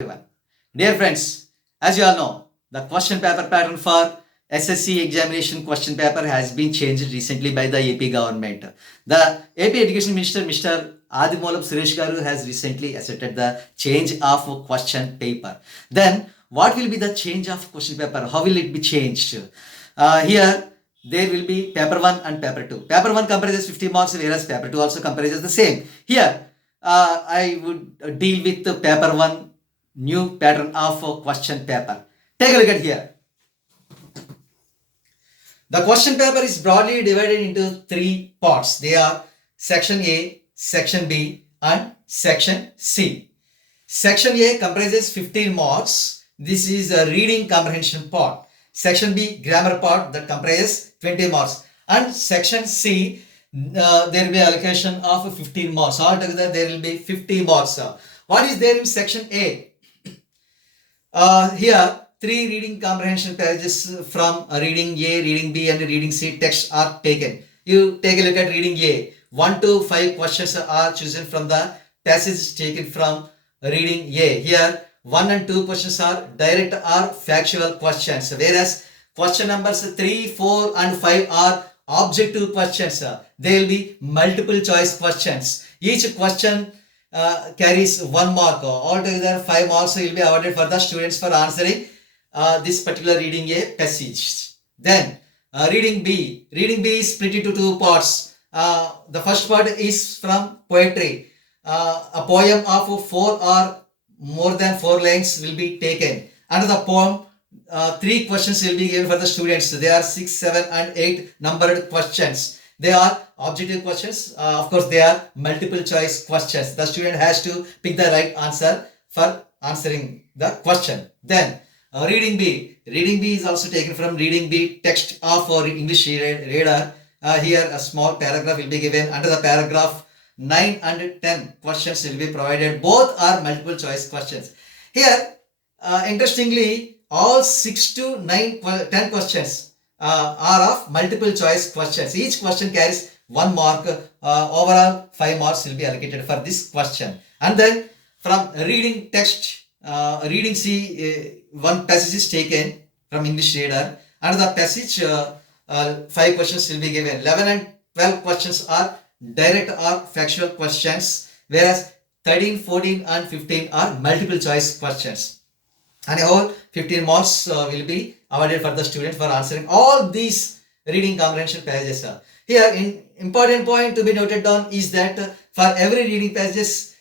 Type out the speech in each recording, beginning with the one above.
Everyone. Dear friends, as you all know, the question paper pattern for SSC examination question paper has been changed recently by the AP government. The AP Education Minister, Mr. Adimolap Suresh Garu, has recently accepted the change of question paper. Then, what will be the change of question paper? How will it be changed? Here, there will be paper 1 and paper 2. Paper 1 comprises 50 marks, whereas paper 2 also comprises the same. Here, I would deal with the paper 1 new pattern of question paper. Take a look at here. The question paper is broadly divided into three parts. They are section A, section B and section C. Section A comprises 15 marks. This is a reading comprehension part. Section B, grammar part, that comprises 20 marks. And section C, there will be allocation of 15 marks. Altogether there will be 50 marks. What is there in section A? Here, three reading comprehension passages from reading A, reading B and reading C text are taken. You take a look at reading A. 1 to 5 questions are chosen from the passage taken from reading A. Here, 1 and 2 questions are direct or factual questions, whereas question numbers 3, 4 and 5 are objective questions. They will be multiple choice questions. Each question carries 1 mark. Altogether 5 marks will be awarded for the students for answering this particular reading A passage. Then reading B. Reading B is split into 2 parts. The first part is from poetry. A poem of 4 or more than 4 lines will be taken. Under the poem, 3 questions will be given for the students. They are 6, 7 and 8 numbered questions. They are objective questions. Of course, they are multiple choice questions. The student has to pick the right answer for answering the question. Then reading B. Reading B is also taken from reading B text of our English reader. Here a small paragraph will be given. Under the paragraph, 9 and 10 questions will be provided. Both are multiple choice questions. Here, interestingly, all 6 to 9, 10 questions are of multiple choice questions. Each question carries 1 mark. Overall 5 marks will be allocated for this question. And then from reading text, reading C, 1 passage is taken from English reader. Under the passage, 5 questions will be given. 11 and 12 questions are direct or factual questions, whereas 13, 14 and 15 are multiple choice questions. And all 15 marks will be awarded for the student for answering all these reading comprehension passages. Here, an important point to be noted down is that for every reading passages,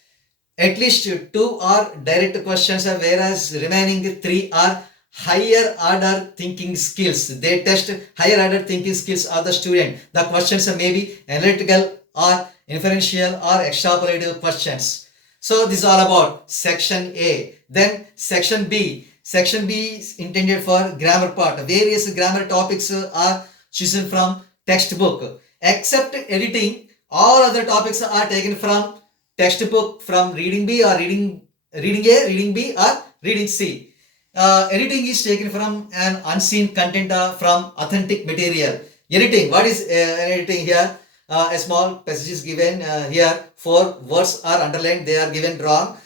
at least 2 are direct questions, whereas remaining 3 are higher order thinking skills. They test higher order thinking skills of the student. The questions may be analytical or inferential or extrapolative questions. So this is all about section A. Then section B. Section B is intended for grammar part. Various grammar topics are chosen from textbook. Except editing, all other topics are taken from textbook, from reading B or reading A, reading B or reading C. Editing is taken from an unseen content from authentic material. Editing, what is editing here? A small passage is given. Here 4 words are underlined, they are given wrong.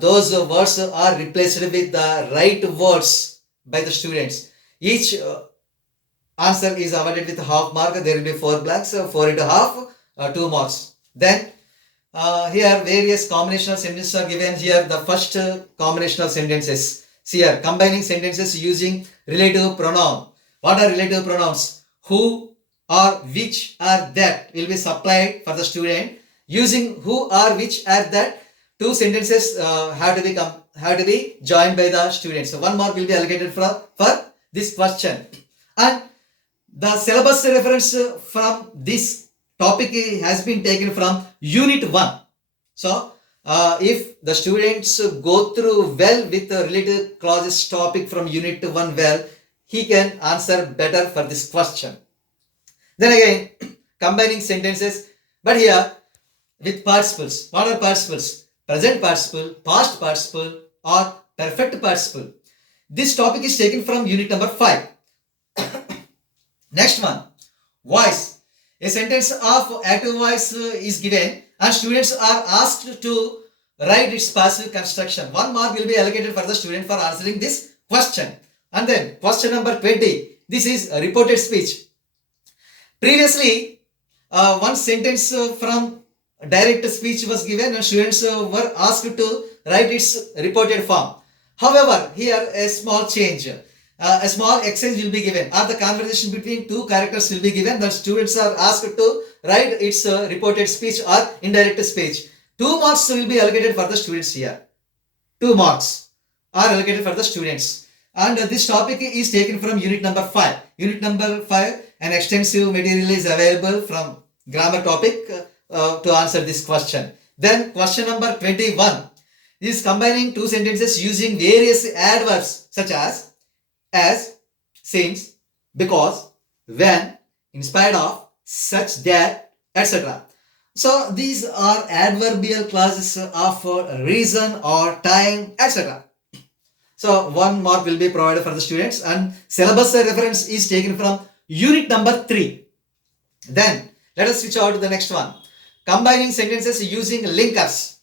Those words are replaced with the right words by the students. Each answer is awarded with half mark. There will be 4 blanks, 4 into half, 2 marks. Then here various combinational sentences are given. Here the first combinational sentences. See here, combining sentences using relative pronoun. What are relative pronouns? Who or which or that will be supplied for the student. Using who or which or that, 2 sentences have to be joined by the student. So 1 mark will be allocated for this question. And the syllabus reference from this topic has been taken from Unit 1. So if the students go through well with the related clauses topic from Unit 1 well, he can answer better for this question. Then again, combining sentences, but here with participles. What are participles? Present participle, past participle or perfect participle. This topic is taken from unit number 5. Next one, voice. A sentence of active voice is given and students are asked to write its passive construction. 1 mark will be allocated for the student for answering this question. And then question number 20. This is a reported speech. Previously, one sentence from direct speech was given and students were asked to write its reported form. However, here a small change. A small exchange will be given, or the conversation between two characters will be given. The students are asked to write its reported speech or indirect speech. 2 marks will be allocated for the students here. 2 marks are allocated for the students. And this topic is taken from unit number 5. Unit number 5, an extensive material is available from grammar topic to answer this question. Then question number 21 is combining two sentences using various adverbs such as, since, because, when, in spite of, such that, etc. So these are adverbial clauses of reason or time, etc. So 1 mark will be provided for the students, and syllabus reference is taken from unit number 3. Then let us switch out to the next one. Combining sentences using linkers.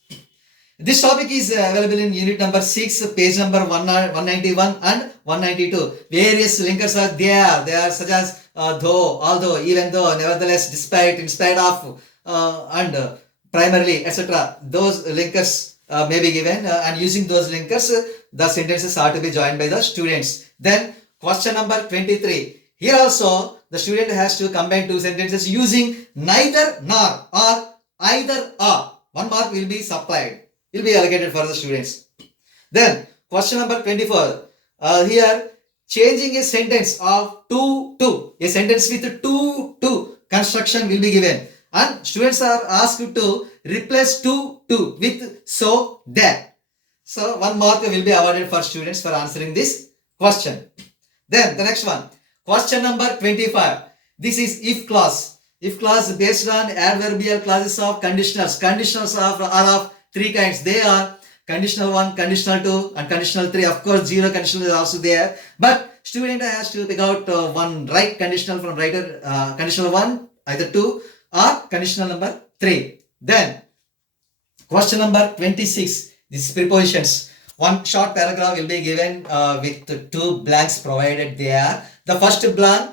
This topic is available in unit number 6, page number 191 and 192. Various linkers are there. They are such as though, although, even though, nevertheless, despite, in spite of, and primarily, etc. Those linkers may be given, and using those linkers, the sentences are to be joined by the students. Then question number 23. Here also, the student has to combine two sentences using neither nor or either or. 1 mark will be supplied, will be allocated for the students. Then question number 24. Here, changing a sentence of to, a sentence with to construction will be given, and students are asked to replace to with so that. So 1 mark will be awarded for students for answering this question. Then the next one, question number 25. This is if clause. If clause based on adverbial clauses of conditionals. Conditionals are of 3 kinds. They are conditional 1, conditional 2 and conditional 3. Of course, 0 conditional is also there. But student has to pick out one right conditional from conditional 1, either 2 or conditional number 3. Then question number 26. This is prepositions. One short paragraph will be given with 2 blanks provided there. The first blank,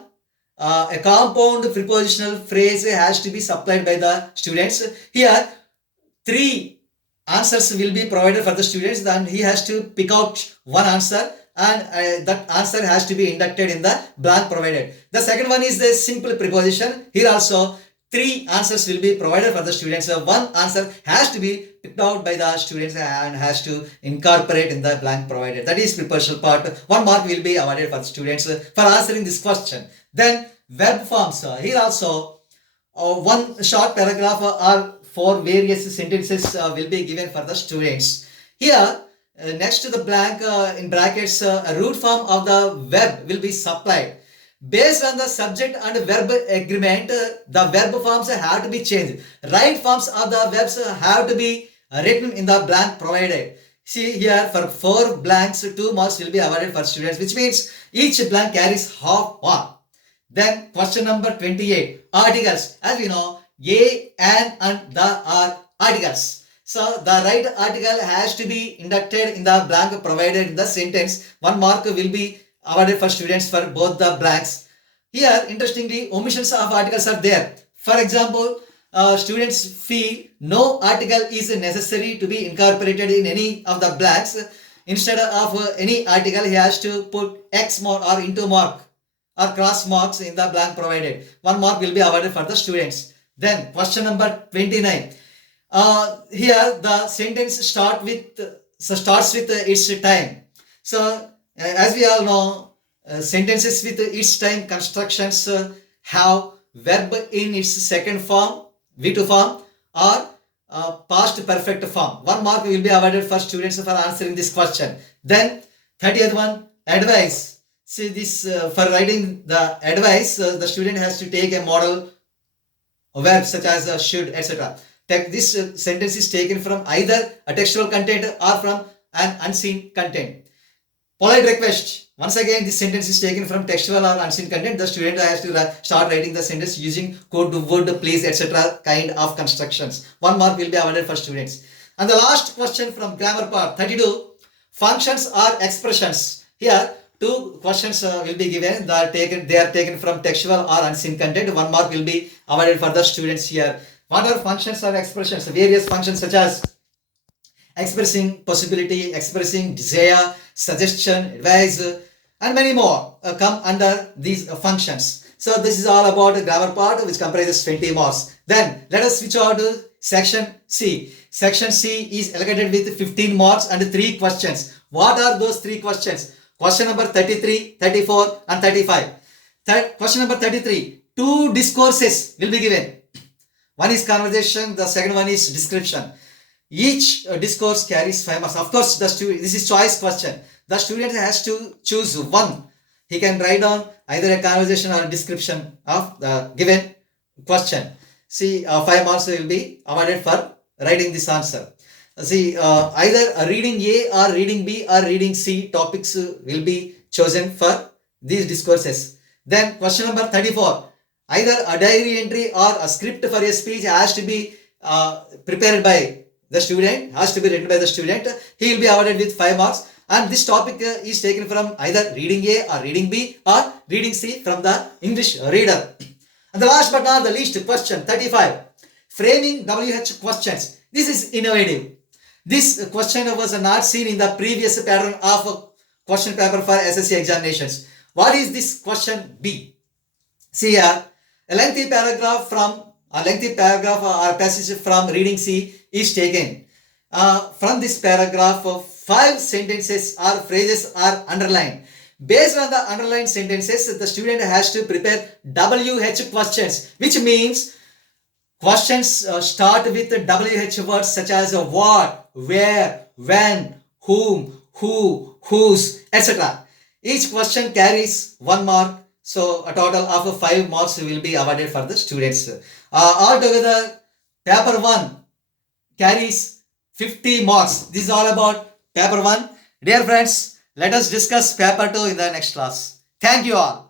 a compound prepositional phrase has to be supplied by the students. Here 3 answers will be provided for the students, then he has to pick out one answer, and that answer has to be inducted in the blank provided. The second one is the simple preposition. Here also 3 answers will be provided for the students. So 1 answer has to be picked out by the students and has to incorporate in the blank provided. That is prepositional part. 1 mark will be awarded for the students for answering this question. Then verb forms. Here also 1 short paragraph or 4 various sentences will be given for the students. Here next to the blank in brackets, a root form of the verb will be supplied. Based on the subject and verb agreement, the verb forms have to be changed. Right forms of the verbs have to be written in the blank provided. See here, for 4 blanks, 2 marks will be awarded for students, which means each blank carries half mark. Then question number 28. Articles. As we know, a, an and the are articles. So the right article has to be inducted in the blank provided in the sentence. 1 mark will be awarded for students for both the blanks. Here, interestingly, omissions of articles are there. For example, students feel no article is necessary to be incorporated in any of the blanks. Instead of any article, he has to put X mark or into mark or cross marks in the blank provided. 1 mark will be awarded for the students. Then question number 29. Here the sentence starts with its time. So as we all know, sentences with its time constructions have verb in its second form, V2 form, or past perfect form. 1 mark will be awarded for students for answering this question. Then 30th one, advice. See this, for writing the advice, the student has to take a model verb such as should, etc. This sentence is taken from either a textual content or from an unseen content. Polite request. Once again, this sentence is taken from textual or unseen content. The student has to start writing the sentence using could, would, please, etc. kind of constructions. 1 mark will be awarded for students. And the last question from grammar part 32, functions or expressions. Here two questions will be given. They are taken from textual or unseen content. 1 mark will be awarded for the students here. What are functions or expressions? Various functions such as expressing possibility, expressing desire, suggestion, advice, and many more come under these functions. So this is all about the grammar part, which comprises 20 marks. Then let us switch on to section C. Section C is allocated with 15 marks and 3 questions. What are those 3 questions? Question number 33, 34 and 35. Question number 33. 2 discourses will be given. One is conversation, the second one is description. Each discourse carries 5 marks. Of course, this is choice question. The student has to choose one. He can write down either a conversation or a description of the given question. See, 5 marks will be awarded for writing this answer. See, either reading A or reading B or reading C topics will be chosen for these discourses. Then question number 34. Either a diary entry or a script for a speech has to be prepared by the student, has to be written by the student. He will be awarded with 5 marks. And this topic is taken from either reading A or reading B or reading C from the English reader. And the last but not the least, question 35. Framing WH questions. This is innovative. This question was not seen in the previous pattern of question paper for SSC examinations. What is this question B? See here, a lengthy paragraph or passage from reading C is taken. From this paragraph, 5 sentences or phrases are underlined. Based on the underlined sentences, the student has to prepare WH questions, which means questions start with WH words such as what, where, when, whom, who, whose, etc. Each question carries 1 mark. So a total of 5 marks will be awarded for the students. Altogether, paper 1 carries 50 marks. This is all about paper 1. Dear friends, let us discuss paper 2 in the next class. Thank you all.